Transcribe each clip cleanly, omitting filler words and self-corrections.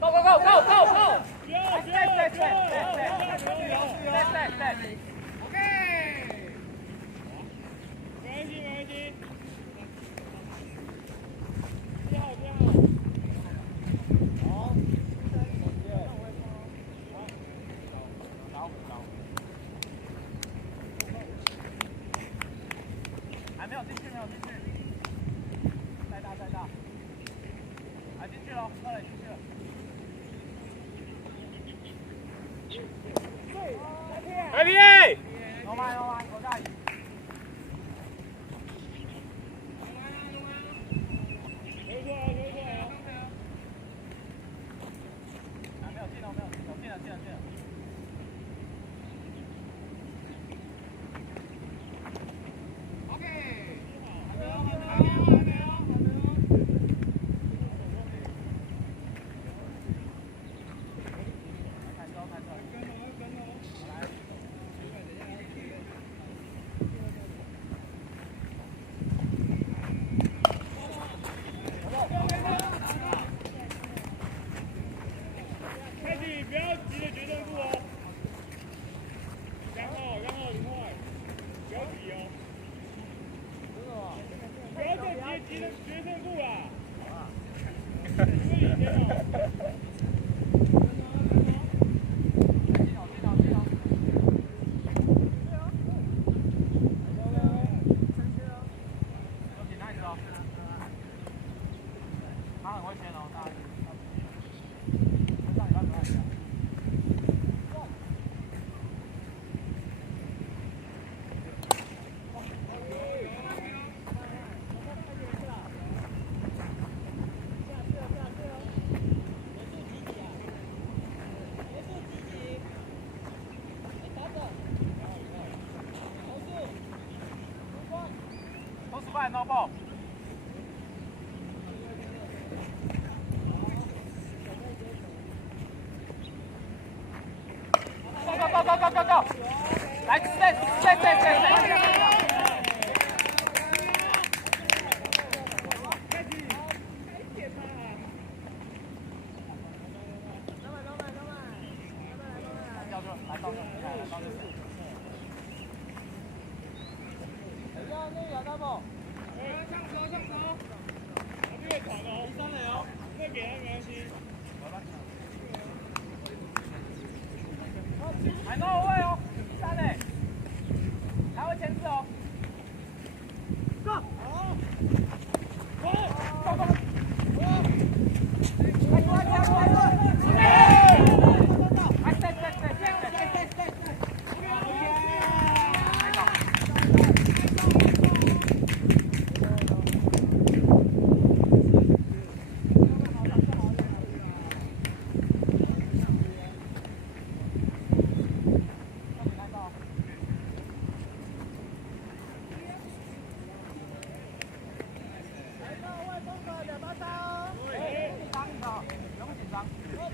Go go go go go go！ 还没有进去，没有进去，再大再大，还进去了，二垒进去了。来 PA！ 龙麦龙麦，口袋。还没有进哦，没有进哦，进了进了进了。 快 ，no ball。Go go go go go go go！ 来 ，stay。 还弄后卫哦，三垒，还会前置哦。Go！ Go go！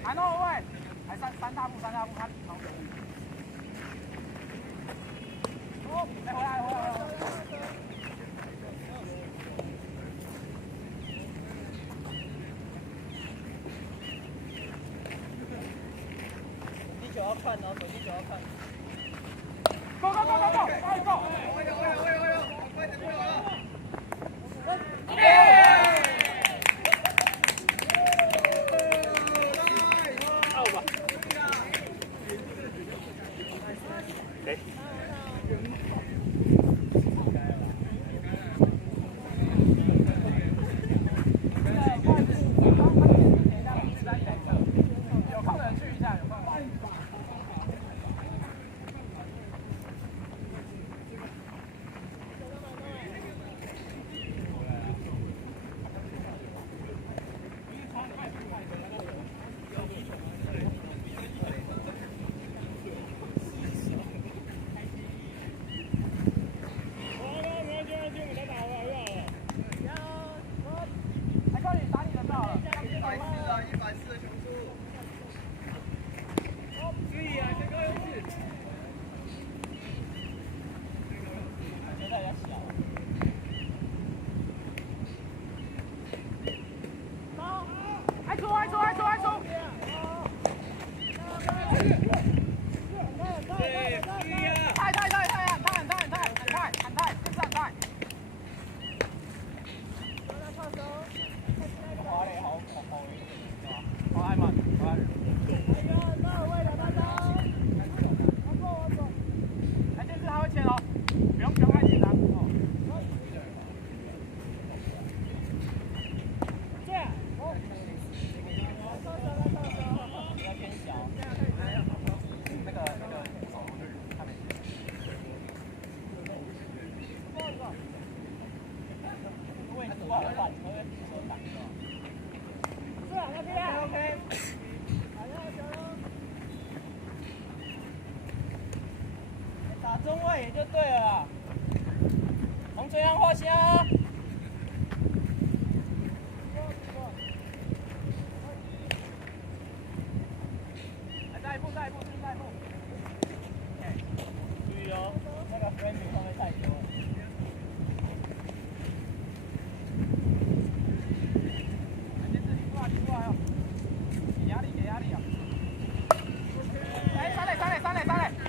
还弄后卫，还三大步，他好走。哦，来回来。手机球要看哦，手机球要看。Go！ 快走！快点！有空的人去一下，有空的。哎，这次还会签哦，不用太紧张哦。这样，哦。比较偏小。那个手路他没。位置不好换，因为手挡着。是啊，那这样 OK。打中位也就对了啦。从这样画虾。再一步，再一步，再一步。注意哦，那个 framing 会不会太多了？先自己出来，你出来哦。给压力，给压力啊！哎，三垒，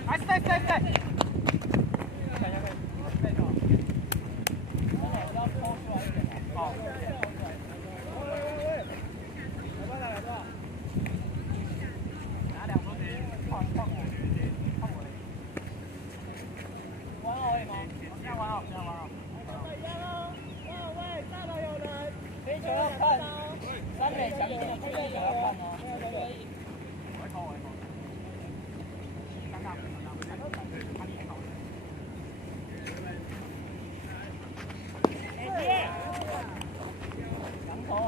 来 stay。Go！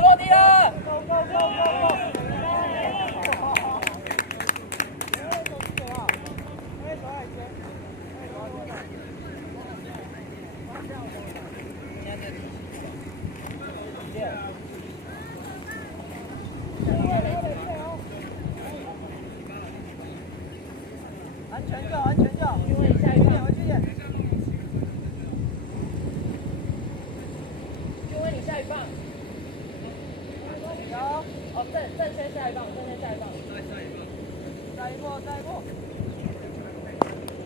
落地了！安全就好。回去点。就问你下一棒。哦，正圈下一棒。再一步。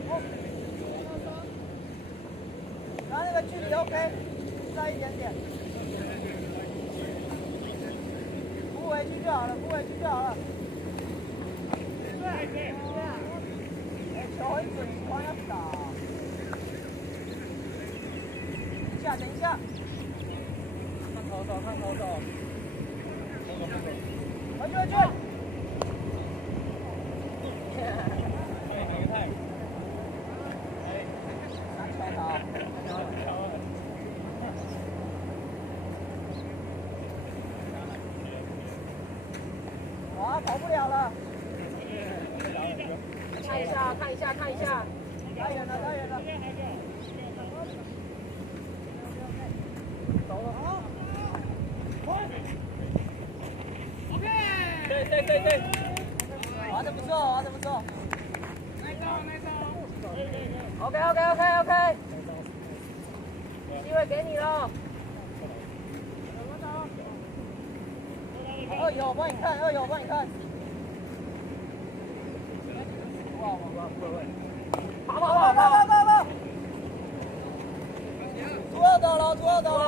哦，然后那个距离 OK， 再一点。不回去就好了。球很准，光要打。等一下。看投手。回去。哇，跑不了了。看一下。太远了。走了啊！对。玩得不错。OK。机会给你了。二友帮你看。跑！图二斗了。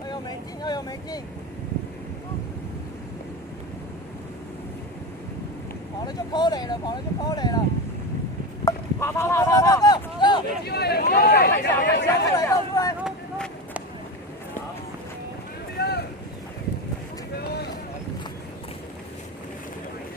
二友没进。跑了就抛垒了。跑！有机会！看一下！